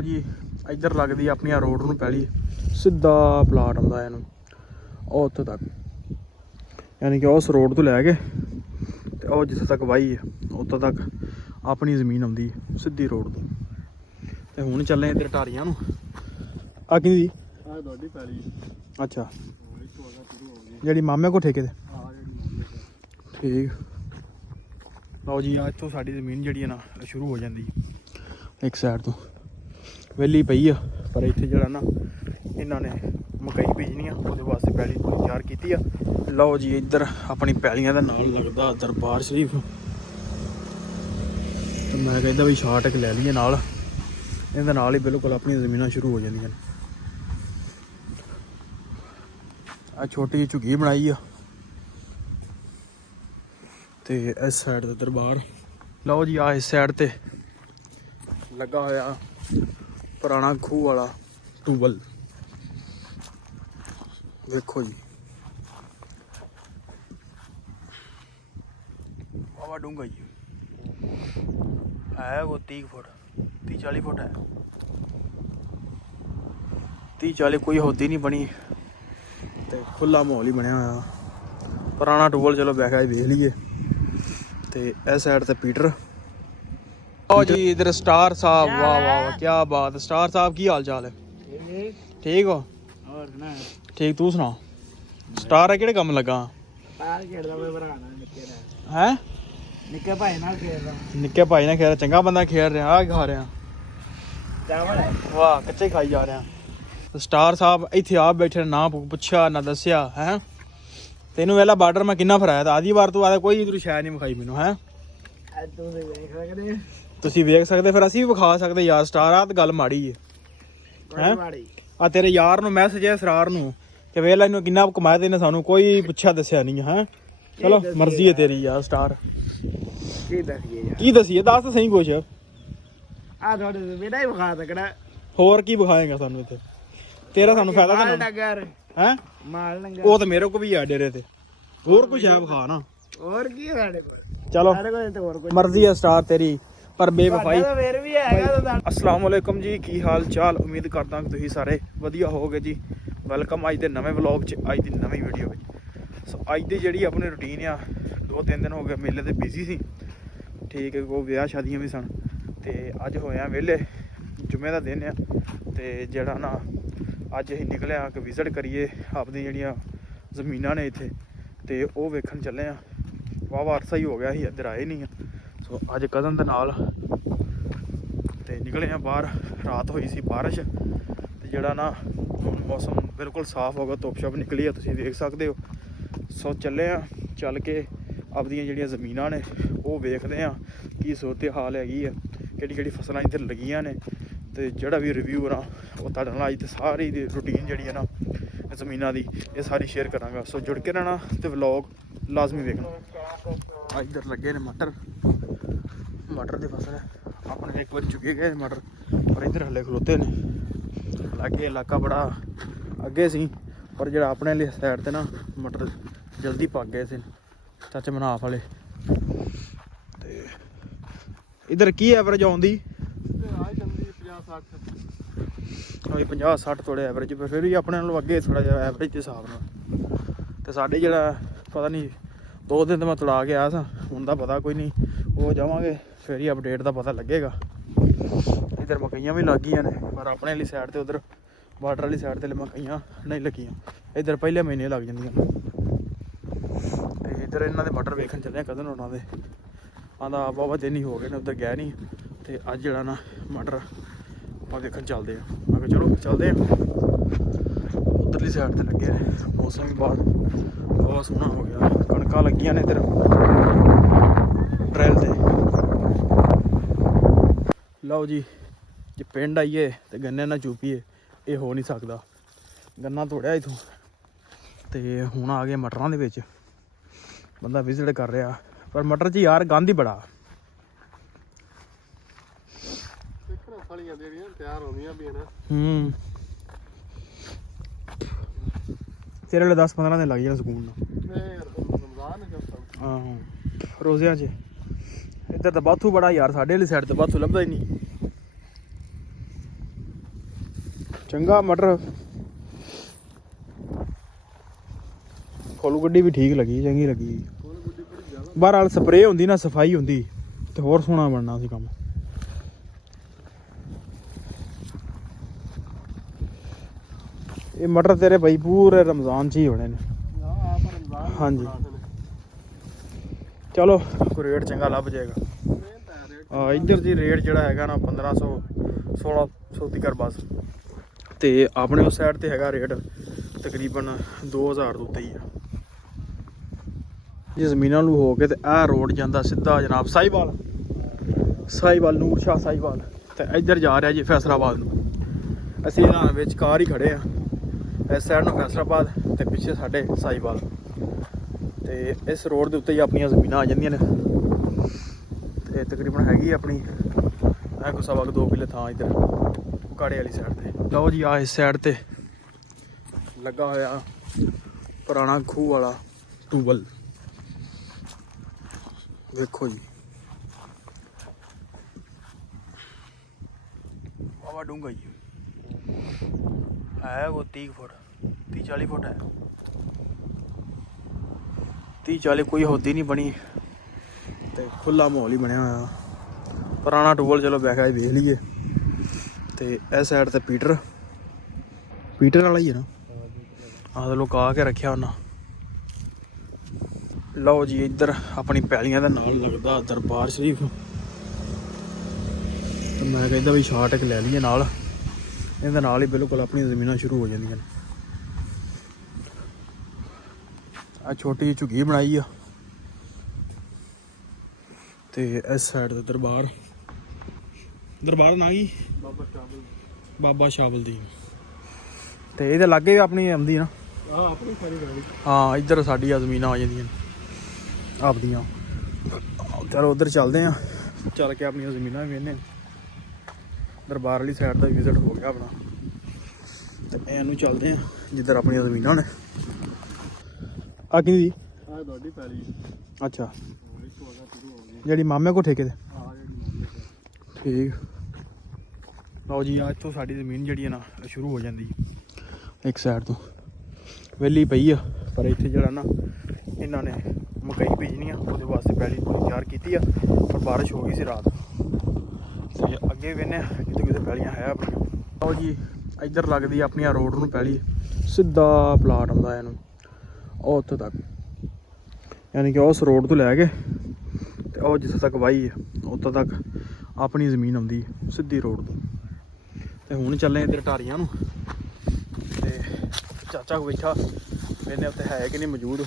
ਲਓ ਜੀ ਇੱਧਰ ਲੱਗਦੀ ਆਪਣੀਆਂ ਰੋਡ ਨੂੰ ਪੈਲੀ ਸਿੱਧਾ ਪਲਾਟ ਆਉਂਦਾ ਇਹਨੂੰ ਉਹ ਉੱਥੋਂ ਤੱਕ, ਯਾਨੀ ਕਿ ਉਸ ਰੋਡ ਤੋਂ ਲੈ ਕੇ ਤੇ ਉਹ ਜਿੱਥੇ ਤੱਕ ਵਾਹੀ ਹੈ ਉੱਥੋਂ ਤੱਕ ਆਪਣੀ ਜ਼ਮੀਨ ਆਉਂਦੀ ਹੈ ਸਿੱਧੀ ਰੋਡ ਤੋਂ। ਤੇ ਹੁਣ ਚੱਲੇ ਇੱਧਰ ਢਾਰੀਆਂ ਨੂੰ। ਆ ਕਿਹਦੀ? ਆ ਤੁਹਾਡੀ ਪੈਲੀ। ਅੱਛਾ, ਜਿਹੜੀ ਮਾਮੇ ਕੋ ਠੇਕੇ ਤੇ। ਠੀਕ। ਲਓ ਜੀ ਆ ਇੱਥੋਂ ਸਾਡੀ ਜ਼ਮੀਨ ਜਿਹੜੀ ਹੈ ਨਾ ਸ਼ੁਰੂ ਹੋ ਜਾਂਦੀ ਇੱਕ ਸਾਈਡ ਤੋਂ, ਵਿਹਲੀ ਪਈ ਆ ਪਰ ਇੱਥੇ ਜਿਹੜਾ ਨਾ ਇਹਨਾਂ ਨੇ ਮਕਈ ਬੀਜਣੀ ਆ ਉਹਦੇ ਵਾਸਤੇ ਪੈਲੀ ਪੂਰੀ ਤਿਆਰ ਕੀਤੀ ਆ। ਲਓ ਜੀ ਇੱਧਰ ਆਪਣੀ ਪੈਲੀਆਂ ਦਾ ਨਾਲ ਲੱਗਦਾ ਦਰਬਾਰ ਸ਼ਰੀਫ, ਤੇ ਮੈਂ ਕਹਿੰਦਾ ਵੀ ਸ਼ਾਰਟ ਇੱਕ ਲੈ ਲਈਏ ਨਾਲ, ਇਹਦੇ ਨਾਲ ਹੀ ਬਿਲਕੁਲ ਆਪਣੀਆਂ ਜ਼ਮੀਨਾਂ ਸ਼ੁਰੂ ਹੋ ਜਾਂਦੀਆਂ ਨੇ। ਆ ਛੋਟੀ ਜਿਹੀ ਝੁੱਗੀ ਬਣਾਈ ਆ ਤੇ ਇਸ ਸਾਈਡ ਤੇ ਦਰਬਾਰ। ਲਓ ਜੀ ਆ ਇਸ ਸਾਈਡ ਤੇ ਲੱਗਾ ਹੋਇਆ ਪੁਰਾਣਾ ਖੂਹ ਵਾਲਾ ਟੂਬਲ, ਵੇਖੋ ਜੀ ਬਾਵਾ ਡੂੰਘਾ ਜੀ ਹੈ, ਉਹ 30 ਫੁੱਟ 30-40 ਫੁੱਟ ਹੈ, 30-40 ਕੋਈ ਹੋਦੀ ਨਹੀਂ ਬਣੀ ਤੇ ਖੁੱਲਾ ਮਾਹੌਲ ਹੀ ਬਣਿਆ ਹੋਇਆ ਪੁਰਾਣਾ ਟੂਬਲ। ਚਲੋ ਬਹਿ ਕੇ ਵੇਖ ਲਈਏ। ਤੇ ਇਸ ਸਾਈਡ ਤੇ ਪੀਟਰ। ਓ ਜੀ ਇਧਰ ਸਟਾਰ ਸਾਹਿਬ, ਵਾਹ ਵਾਹ ਕੀ ਬਾਤ। ਸਟਾਰ ਸਾਹਿਬ ਕੀ ਹਾਲ ਚਾਲ ਹੈ? ਠੀਕ ਹੋ? ਠੀਕ, ਤੂੰ ਸੁਣਾ? ਸਟਾਰ ਹੈ ਕਿਹੜੇ ਕੰਮ ਲੱਗਾ? ਹੈ ਨਿੱਕੇ ਭਾਈ ਨਾਲ ਖੇਡਦਾ। ਨਿੱਕੇ ਭਾਈ ਨਾਲ ਖੇਡ, ਚੰਗਾ ਬੰਦਾ ਖੇਡ ਰਿਹਾ। ਆ ਖਾ ਰਿਹਾ ਵਾਹ, ਕੱਚੇ ਖਾਈ ਜਾ ਰਿਹਾ। ਸਟਾਰ ਸਾਹਿਬ ਇੱਥੇ ਆਪ ਬੈਠੇ, ਨਾ ਪੁੱਛਿਆ ਨਾ ਦੱਸਿਆ ਹੈ। ਤੈਨੂੰ ਵੇਲਾ ਬਾਰਡਰ ਮੈਂ ਕਿੰਨਾ ਫਰਾਇਆ ਤਾਂ ਆਦੀ ਵਾਰ ਤੂੰ ਆਦਾ ਕੋਈ ਤੂੰ ਸ਼ਾਇਦ ਨਹੀਂ ਵਿਖਾਈ ਮੈਨੂੰ ਹੈ। ਤੁਸੀਂ ਵੇਖ ਸਕਦੇ, ਫਿਰ ਅਸੀਂ ਵੀ ਵਿਖਾ ਸਕਦੇ ਯਾਰ। ਸਟਾਰ ਆ ਤਾਂ ਗੱਲ ਮਾੜੀ ਹੈ। ਆ ਤੇਰੇ ਯਾਰ ਨੂੰ ਮੈਸੇਜ ਹੈ ਸਰਾਰ ਨੂੰ ਕਿ ਵੇਲਾ ਇਹਨੂੰ ਕਿੰਨਾ ਕਮਾਇਆ ਤੇ ਇਹਨੇ ਸਾਨੂੰ ਕੋਈ ਪੁੱਛਿਆ ਦੱਸਿਆ ਨਹੀਂ ਹੈ। ਚਲੋ ਮਰਜ਼ੀ ਹੈ ਤੇਰੀ ਯਾਰ। ਸਟਾਰ ਕੀ ਦਸੀਏ, ਦੱਸ ਤਾਂ ਸਹੀ ਕੁਛ। ਆ ਤੁਹਾਡੇ ਬੇਟਾ ਹੀ ਵਿਖਾ ਸਕਦਾ, ਹੋਰ ਕੀ ਵਿਖਾਏਗਾ ਸਾਨੂੰ ਇੱਥੇ? ਤੇਰਾ ਸਾਨੂੰ ਫਾਇਦਾ ਤਾਂ ਹੈ। ਉਹ ਤਾਂ ਮੇਰੇ ਕੋ ਵੀ ਆ ਡੇਰੇ ਤੇ, ਹੋਰ ਕੁਛ ਹੈ ਵਿਖਾ ਨਾ। ਹੋਰ ਕੀ ਹੈ ਸਾਡੇ ਕੋਲ? ਚਲੋ ਮਰਜ਼ੀ ਹੈ ਸਟਾਰ ਤੇਰੀ, ਪਰ ਬੇਵਫਾਈ। अस्सलाम वालेकुम जी, की हाल चाल? उम्मीद करता कि ਤੁਸੀਂ ਸਾਰੇ ਵਧੀਆ ਹੋਗੇ ਜੀ। ਵੈਲਕਮ ਅੱਜ ਦੇ ਨਵੇਂ ਵਲੌਗ 'ਚ, ਅੱਜ ਦੀ ਨਵੀਂ ਵੀਡੀਓ ਵਿੱਚ। ਸੋ ਅੱਜ ਦੀ ਜਿਹੜੀ ਆਪਣੀ ਰੂਟੀਨ ਆ, 2-3 ਦਿਨ ਹੋ ਗਏ ਮੇਲੇ ਤੇ ਬਿਜ਼ੀ ਸੀ, ਠੀਕ ਹੈ। ਉਹ ਵਿਆਹ ਸ਼ਾਦੀਆਂ ਵੀ ਸਨ ਤੇ ਅੱਜ ਹੋਇਆ ਵਿਹਲੇ, ਜੁਮੇ ਦਾ ਦਿਨ ਆ ਤੇ ਜਿਹੜਾ ਨਾ ਅੱਜ ਅਸੀਂ ਨਿਕਲੇ ਆ ਕਿ ਵਿਜ਼ਿਟ ਕਰੀਏ ਆਪਣੀ ਜਿਹੜੀਆਂ ਜ਼ਮੀਨਾਂ ਨੇ ਇੱਥੇ, ਤੇ ਉਹ ਵੇਖਣ ਚੱਲੇ ਆ। ਵਾਹਵਾ ਅਰਸਾ ਹੀ ਹੋ ਗਿਆ ਸੀ ਇੱਧਰ ਆਏ ਨਹੀਂ ਆ। ਸੋ ਅੱਜ ਕਜ਼ਨ ਦੇ ਨਾਲ ਤੇ ਨਿਕਲੇ ਆ ਬਾਹਰ। ਰਾਤ ਹੋਈ ਸੀ ਬਾਰਿਸ਼ ਤੇ ਜਿਹੜਾ ਨਾ ਹੁਣ ਮੌਸਮ ਬਿਲਕੁਲ ਸਾਫ਼ ਹੋ ਗਿਆ, ਧੁੱਪ ਛੱਪ ਨਿਕਲੀ ਆ, ਤੁਸੀਂ ਵੇਖ ਸਕਦੇ ਹੋ। ਸੋ ਚੱਲੇ ਆ, ਚੱਲ ਕੇ ਆਪਦੀਆਂ ਜਿਹੜੀਆਂ ਜ਼ਮੀਨਾਂ ਨੇ ਉਹ ਵੇਖਦੇ ਆ ਕੀ ਸੂਰਤ ਹਾਲ ਹੈਗੀ ਆ, ਕਿਹੜੀ ਕਿਹੜੀ ਫਸਲਾਂ ਇੱਧਰ ਲੱਗੀਆਂ ਨੇ, ਤੇ ਜਿਹੜਾ ਵੀ ਰਿਵਿਊ ਆ ਉਹ ਤੁਹਾਡੇ ਨਾਲ ਅੱਜ ਤੇ ਸਾਰੀ ਦੀ ਰੂਟੀਨ ਜਿਹੜੀ ਹੈ ਨਾ ਜ਼ਮੀਨਾਂ ਦੀ ਇਹ ਸਾਰੀ ਸ਼ੇਅਰ ਕਰਾਂਗਾ। ਸੋ ਜੁੜ ਕੇ ਰਹਿਣਾ ਤੇ ਵਲੌਗ ਲਾਜ਼ਮੀ ਵੇਖਣਾ। ਇੱਧਰ ਲੱਗੇ ਨੇ ਮਟਰ, ਮਟਰ ਦੀ ਫਸਲ ਹੈ। ਆਪਣੇ ਇੱਕ ਵਾਰ ਚੁੱਕੇ ਗਏ ਮਟਰ, ਪਰ ਇੱਧਰ ਹਲੇ ਖਲੋਤੇ ਨੇ। ਲਾਗੇ ਇਲਾਕਾ ਬੜਾ ਅੱਗੇ ਸੀ, ਪਰ ਜਿਹੜਾ ਆਪਣੇ ਲਈ ਸਾਈਡ ਤੇ ਨਾ ਮਟਰ ਜਲਦੀ ਪੱਕ ਗਏ ਸੀ ਚਾਚੇ ਮਨਾਫ ਵਾਲੇ। ਤੇ ਇੱਧਰ ਕੀ ਐਵਰੇਜ ਆਉਂਦੀ? 50-60 ਥੋੜੇ ਐਵਰੇਜ, ਪਰ ਫਿਰ ਵੀ ਆਪਣੇ ਨਾਲੋਂ ਅੱਗੇ ਥੋੜਾ ਜਿਹਾ ਐਵਰੇਜ ਦੇ ਹਿਸਾਬ ਨਾਲ। ਤੇ ਸਾਡੇ ਜਿਹੜਾ ਪਤਾ ਨਹੀਂ 2 ਦਿਨ ਤਾਂ ਮੈਂ ਤੁੜਾ ਕੇ ਆਇਆ ਸਾਂ, ਹੁਣ ਦਾ ਪਤਾ ਕੋਈ ਨਹੀਂ, ਉਹ ਜਾਵਾਂਗੇ ਫਿਰ ਹੀ ਅਪਡੇਟ ਦਾ ਪਤਾ ਲੱਗੇਗਾ। ਇੱਧਰ ਮਕਈਆਂ ਵੀ ਲੱਗ ਗਈਆਂ ਨੇ, ਪਰ ਆਪਣੇ ਵਾਲੀ ਸਾਈਡ ਤੇ ਉਧਰ ਬਾਰਡਰ ਵਾਲੀ ਸਾਈਡ ਤੇ ਮਕਈਆਂ ਨਹੀਂ ਲੱਗੀਆਂ। ਇੱਧਰ ਪਹਿਲੇ ਮਹੀਨੇ ਲੱਗ ਜਾਂਦੀਆਂ। ਤੇ ਇੱਧਰ ਇਹਨਾਂ ਦੇ ਮਟਰ ਵੇਖਣ ਚੱਲੇ ਕਜ਼ਨ ਉਹਨਾਂ ਦੇ, ਆਂਦਾ ਬਾਬਾ ਦਿਨ ਹੀ ਹੋ ਗਏ ਨੇ ਉੱਧਰ ਗਿਆ ਨਹੀਂ, ਤੇ ਅੱਜ ਜਿਹੜਾ ਨਾ ਮਟਰ ਆਪਾਂ ਵੇਖਣ ਚੱਲਦੇ ਆ। ਮੈਂ ਕਿਹਾ ਚਲੋ ਚੱਲਦੇ ਆ। ਉੱਧਰਲੀ ਸਾਈਡ ਤੇ ਲੱਗੇ ਨੇ, ਮੌਸਮ ਵੀ ਬਹੁਤ ਸੋਹਣਾ ਹੋ ਗਿਆ, ਕਣਕਾਂ ਲੱਗੀਆਂ ਨੇ ਇੱਧਰ ਟ੍ਰੇਲ ਤੇ। ਲਓ ਜੀ, ਜੇ ਪਿੰਡ ਆਈਏ ਤੇ ਗੰਨੇ ਨਾਲ ਚੂਪੀਏ, ਇਹ ਹੋ ਨਹੀਂ ਸਕਦਾ। ਗੰਨਾ ਤੋੜਿਆ ਇੱਥੋਂ ਤੇ ਹੁਣ ਆ ਗਏ ਮਟਰਾਂ ਦੇ ਵਿੱਚ। ਬੰਦਾ ਵਿਜ਼ਿਟ ਕਰ ਰਿਹਾ, ਪਰ ਮਟਰ 'ਚ ਯਾਰ ਗੰਦ ਹੀ ਬੜਾ। ਤੇਰੇ ਵਾਲੇ 10-15 ਦਿਨ ਲੱਗ ਜਾਣਾ ਸਕੂਨ ਨਾਲ। ਆਹੋ ਰੋਜ਼ਿਆਂ 'ਚ ਇੱਧਰ ਤਾਂ ਬਾਥੂ ਬੜਾ ਯਾਰ, ਸਾਡੇ ਵਾਲੀ ਸਾਈਡ ਤੇ ਬਾਥੂ ਲੱਭਦਾ ਹੀ ਨਹੀਂ। ਚੰਗਾ ਮਟਰ ਫੁੱਲ ਗੱਡੀ ਵੀ ਠੀਕ ਲੱਗੀ, ਚੰਗੀ ਲੱਗੀ। ਬਾਹਰ ਵਾਲ ਸਪਰੇਅ ਹੁੰਦੀ ਨਾ, ਸਫਾਈ ਹੁੰਦੀ ਤੇ ਹੋਰ ਸੋਹਣਾ ਬਣਨਾ ਸੀ ਕੰਮ। ਇਹ ਮਟਰ ਤੇਰੇ ਬਾਈ ਪੂਰੇ ਰਮਜ਼ਾਨ 'ਚ ਹੀ ਹੋਣੇ ਨੇ। ਹਾਂਜੀ ਚਲੋ ਕੋਈ ਰੇਟ ਚੰਗਾ ਲੱਭ ਜਾਏਗਾ। ਇੱਧਰ ਦੀ ਰੇਟ ਜਿਹੜਾ ਹੈਗਾ ਨਾ 1500 1600 ਤੀਕਰ ਬਸ। ਤੇ ਆਪਣੇ ਉਸ ਸਾਈਡ ਤੇ ਹੈਗਾ ਰੇਟ ਤਕਰੀਬਨ 2000 ਤੋਂ ਉੱਤੇ ਹੀ ਆ। ਇਹ ਜ਼ਮੀਨਾਂ ਨੂੰ ਹੋ ਕੇ ਤੇ ਇਹ ਰੋਡ ਜਾਂਦਾ ਸਿੱਧਾ ਜਨਾਬ ਸਾਹੀਵਾਲ, ਨੂਰ ਸ਼ਾਹ ਸਾਹੀਵਾਲ। ਤੇ ਇੱਧਰ ਜਾ ਰਿਹਾ ਜੀ ਫੈਸਲਾਬਾਦ ਨੂੰ। ਅਸੀਂ ਇਹਨਾਂ ਵਿੱਚ ਕਾਰ ਹੀ ਖੜੇ ਆ। ਇਸ ਸਾਈਡ ਨੂੰ ਫੈਸਲਾਬਾਦ ਤੇ ਪਿੱਛੇ ਸਾਡੇ ਸਾਹੀਵਾਲ। ਤੇ ਇਸ ਰੋਡ ਦੇ ਉੱਤੇ ਹੀ ਆਪਣੀਆਂ ਜ਼ਮੀਨਾਂ ਆ ਜਾਂਦੀਆਂ ਨੇ। ਤੇ ਤਕਰੀਬਨ ਹੈਗੀ ਆਪਣੀ ਇਹ ਕੋ ਸਵਾ 2 ਕਿੱਲੇ ਥਾਂ ਇੱਧਰ ਕਾੜੇ ਵਾਲੀ ਸਾਈਡ ਤੇ। ਲਓ ਜੀ ਆ ਇਸ ਸਾਈਡ ਤੇ ਲੱਗਾ ਹੋਇਆ ਪੁਰਾਣਾ ਖੂਹ ਵਾਲਾ ਟੂਬਲ, ਵੇਖੋ ਜੀ ਬਾਬਾ ਡੂੰਘਾ ਜੀ ਹੈ। ਉਹ 30 ਫੁੱਟ 30-40 ਫੁੱਟ ਹੈ। 30-40 ਕੋਈ ਹੋਦੀ ਨਹੀਂ ਬਣੀ ਤੇ ਖੁੱਲਾ ਮਾਹੌਲ ਹੀ ਬਣਿਆ ਹੋਇਆ ਪੁਰਾਣਾ ਟੂਬਲ। ਚਲੋ ਬੈਠਾ ਵੇਖ ਲਈਏ। ਤੇ ਇਸ ਸਾਈਡ ਤੇ ਪੀਟਰ ਵਾਲਾ ਹੀ ਹੈ ਨਾ। ਆਹ ਲੁਕਾ ਕੇ ਰੱਖਿਆ ਉਹਨਾਂ। ਲਓ ਜੀ ਇੱਧਰ ਆਪਣੀ ਪੈਲੀਆਂ ਦੇ ਨਾਲ ਲੱਗਦਾ ਦਰਬਾਰ ਸ਼ਰੀਫ। ਤੇ ਮੈਂ ਕਹਿੰਦਾ ਵੀ ਸ਼ਾਰਟ ਇੱਕ ਲੈ ਲਈਏ ਨਾਲ। ਇਹਦੇ ਨਾਲ ਹੀ ਬਿਲਕੁਲ ਆਪਣੀਆਂ ਜ਼ਮੀਨਾਂ ਸ਼ੁਰੂ ਹੋ ਜਾਂਦੀਆਂ ਨੇ। ਆ ਛੋਟੀ ਜਿਹੀ ਝੁੱਗੀ ਬਣਾਈ ਆ। ਤੇ ਇਸ ਸਾਈਡ ਤੇ ਦਰਬਾਰ ਨਾਂ ਕੀ ਬਾਬਾ ਸ਼ਾਬਲ ਦੀ। ਤੇ ਇਹਦੇ ਲਾਗੇ ਆਪਣੀ ਆਉਂਦੀ ਨਾ ਆਪਣੀ ਸਾਰੀ ਗਾੜੀ। ਹਾਂ ਇੱਧਰ ਸਾਡੀਆਂ ਜ਼ਮੀਨਾਂ ਆ ਜਾਂਦੀਆਂ ਨੇ ਆਪਦੀਆਂ। ਚਲੋ ਉੱਧਰ ਚੱਲਦੇ ਆ, ਚੱਲ ਕੇ ਆਪਣੀਆਂ ਜ਼ਮੀਨਾਂ ਵੀ ਵੇਖਦੇ। ਦਰਬਾਰ ਵਾਲੀ ਸਾਈਡ ਦਾ ਵਿਜ਼ਿਟ ਹੋ ਗਿਆ ਆਪਣਾ। ਤੇ ਇਹਨੂੰ ਚੱਲਦੇ ਆ ਜਿੱਧਰ ਆਪਣੀਆਂ ਜ਼ਮੀਨਾਂ ਨੇ। ਆ ਕਿਹਦੀ? ਤੁਹਾਡੀ ਪੈਲੀ। ਅੱਛਾ ਜਿਹੜੀ ਮਾਮੇ ਕੋ ਠੇਕੇ ਤੇ। ਠੀਕ। ਲਓ ਜੀ ਆ ਇੱਥੋਂ ਸਾਡੀ ਜ਼ਮੀਨ ਜਿਹੜੀ ਹੈ ਨਾ ਸ਼ੁਰੂ ਹੋ ਜਾਂਦੀ ਇੱਕ ਸਾਈਡ ਤੋਂ। ਵਿਹਲੀ ਪਈ ਆ ਪਰ ਇੱਥੇ ਜਿਹੜਾ ਨਾ ਇਹਨਾਂ ਨੇ ਮਕਈ ਬੀਜਣੀ ਆ, ਉਹਦੇ ਵਾਸਤੇ ਪੈਲੀ ਪੂਰੀ ਤਿਆਰ ਕੀਤੀ ਆ। ਪਰ ਬਾਰਿਸ਼ ਹੋ ਗਈ ਸੀ ਰਾਤ। ਤੇ ਅੱਗੇ ਵੇਖਦੇ ਆ ਕਿਤੇ ਪੈਲੀਆਂ ਹੈ ਆਪਣੀਆਂ। ਲਓ ਜੀ ਇੱਧਰ ਲੱਗਦੀ ਆਪਣੀਆਂ ਰੋਡ ਨੂੰ ਪੈਲੀ, ਸਿੱਧਾ ਪਲਾਟ ਆਉਂਦਾ ਇਹਨੂੰ ਉਹ ਉੱਥੋਂ ਤੱਕ। ਯਾਨੀ ਕਿ ਉਸ ਰੋਡ ਤੋਂ ਲੈ ਕੇ ਤੇ ਉਹ ਜਿੱਥੋਂ ਤੱਕ ਵਾਹੀ ਹੈ ਉੱਥੋਂ ਤੱਕ ਆਪਣੀ ਜ਼ਮੀਨ ਆਉਂਦੀ ਸਿੱਧੀ ਰੋਡ ਤੋਂ। ਤੇ ਹੁਣ ਚੱਲੇ ਇੱਧਰ ਢਾਰੀਆਂ ਨੂੰ। ਤੇ ਚਾਚਾ ਕੋ ਬੈਠਾ ਵੇਖਦੇ ਉੱਥੇ ਹੈ ਕਿ ਨਹੀਂ ਮੌਜੂਦ।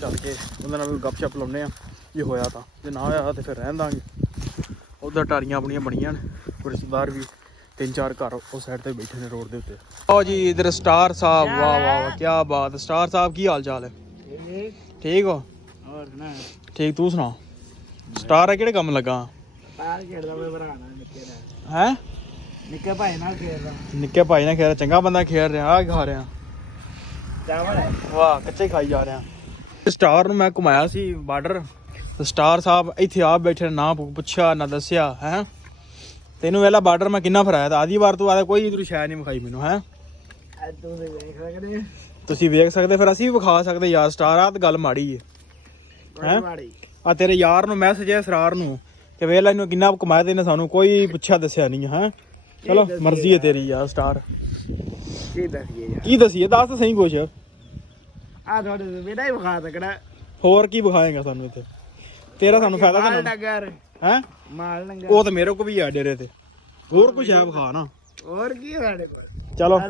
ਚੱਲ ਕੇ ਉਹਨਾਂ ਨਾਲ ਗੱਪਸ਼ਪ ਲਾਉਂਦੇ ਆ ਜੇ ਹੋਇਆ ਤਾਂ, ਜੇ ਨਾ ਹੋਇਆ ਤਾਂ ਫਿਰ ਰਹਿਣ ਦਾਂਗੇ। ਉੱਧਰ ਢਾਰੀਆਂ ਆਪਣੀਆਂ ਬਣੀਆਂ ਨੇ, ਰਿਸ਼ਤੇਦਾਰ ਵੀ 3-4 ਘਰ ਉਸ ਸਾਈਡ ਤੇ ਬੈਠੇ ਨੇ ਰੋਡ ਦੇ ਉੱਤੇ। ਆਓ ਜੀ ਇੱਧਰ ਸਟਾਰ ਸਾਹਿਬ। ਵਾਹ ਵਾਹ ਕੀ ਬਾਤ। ਸਟਾਰ ਸਾਹਿਬ ਕੀ ਹਾਲ ਚਾਲ ਹੈ? ਠੀਕ ਹੋ? ਠੀਕ ਤੂੰ ਸੁਣਾ? ਸਟਾਰ ਹੈ ਕਿਹੜੇ ਕੰਮ ਲੱਗਾ? ਹੈ ਨਿੱਕੇ ਭਾਈ ਨਾਲ ਖੇਡ। ਚੰਗਾ ਬੰਦਾ ਖੇਡ ਰਿਹਾ। ਆ ਖਾ ਰਿਹਾ ਵਾਹ ਕੱਚੇ ਖਾਈ ਜਾ ਰਿਹਾ। ਸਟਾਰ ਨੂੰ ਮੈਂ ਘੁਮਾਇਆ ਸੀ ਬਾਰਡਰ। ਸਟਾਰ ਸਾਹਿਬ ਇੱਥੇ ਆਪ ਬੈਠੇ, ਨਾ ਪੁੱਛਿਆ ਨਾ ਦੱਸਿਆ। ਹੈ ਤੈਨੂੰ ਵੇਲਾ ਬਾਰਡਰ ਮੈਂ ਕਿੰਨਾ ਫਰਾਇਆ ਤਾਂ ਆਦੀ ਵਾਰ ਤੂੰ ਆਦਾ ਕੋਈ ਤੂੰ ਸ਼ਾਇਦ ਨਹੀਂ ਵਿਖਾਈ ਮੈਨੂੰ। ਹੈ ਤੁਸੀਂ ਵੇਖ ਸਕਦੇ, ਫਿਰ ਅਸੀਂ ਵੀ ਵਿਖਾ ਸਕਦੇ ਯਾਰ। ਸਟਾਰ ਆ ਤਾਂ ਗੱਲ ਮਾੜੀ ਹੈ। ਆ ਤੇਰੇ ਯਾਰ ਨੂੰ ਮੈਸੇਜ ਹੈ ਸਰਾਰ ਨੂੰ ਕਿ ਵੇਲਾ ਇਹਨੂੰ ਕਿੰਨਾ ਕਮਾਇਆ ਤੇ ਇਹਨੇ ਸਾਨੂੰ ਕੋਈ ਪੁੱਛਿਆ ਦੱਸਿਆ ਨਹੀਂ ਹੈ। ਚਲੋ ਮਰਜ਼ੀ ਹੈ ਤੇਰੀ ਯਾਰ। ਸਟਾਰ ਕੀ ਦਸੀਏ ਦੱਸ ਤਾਂ ਸਹੀ ਕੁਛ। ਹੋਰ ਕੀ ਵਿਖਾਏਗਾ ਸਾਨੂੰ ਇੱਥੇ? ਤੇਰਾ ਸਾਨੂੰ ਫਾਇਦਾ ਹੈ। ਉਹ ਤਾਂ ਮੇਰੇ ਕੋ ਵੀ ਆ ਡੇਰੇ ਤੇ। ਹੋਰ ਕੁਛ ਹੈ ਵਿਖਾ ਨਾ। ਹੋਰ ਕੀ ਸਾਡੇ ਕੋਲ? ਚਲੋ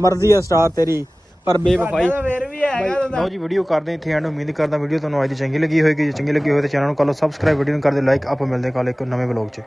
ਮਰਜ਼ੀ ਹੈ ਸਟਾਰ ਤੇਰੀ ਪਰ ਬੇਵਫਾਈ। ਲਓ ਜੀ ਵੀਡੀਓ ਕਰਦੇ ਇੱਥੇ ਐਂਡ। ਉਮੀਦ ਕਰਦਾ ਵੀਡੀਓ ਤੁਹਾਨੂੰ ਅੱਜ ਦੀ ਚੰਗੀ ਲੱਗੀ ਹੋਏਗੀ। ਜੇ ਚੰਗੀ ਲੱਗੀ ਹੋਵੇ ਤਾਂ ਚੈਨਲ ਨੂੰ ਕਰ ਲਓ ਸਬਸਕ੍ਰਾਈਬ, ਵੀਡੀਓ ਨੂੰ ਕਰ ਦਿਓ ਲਾਈਕ। ਆਪਾਂ ਮਿਲਦੇ ਕੱਲ੍ਹ ਇੱਕ ਨਵੇਂ ਵਲੌਗ 'ਚ।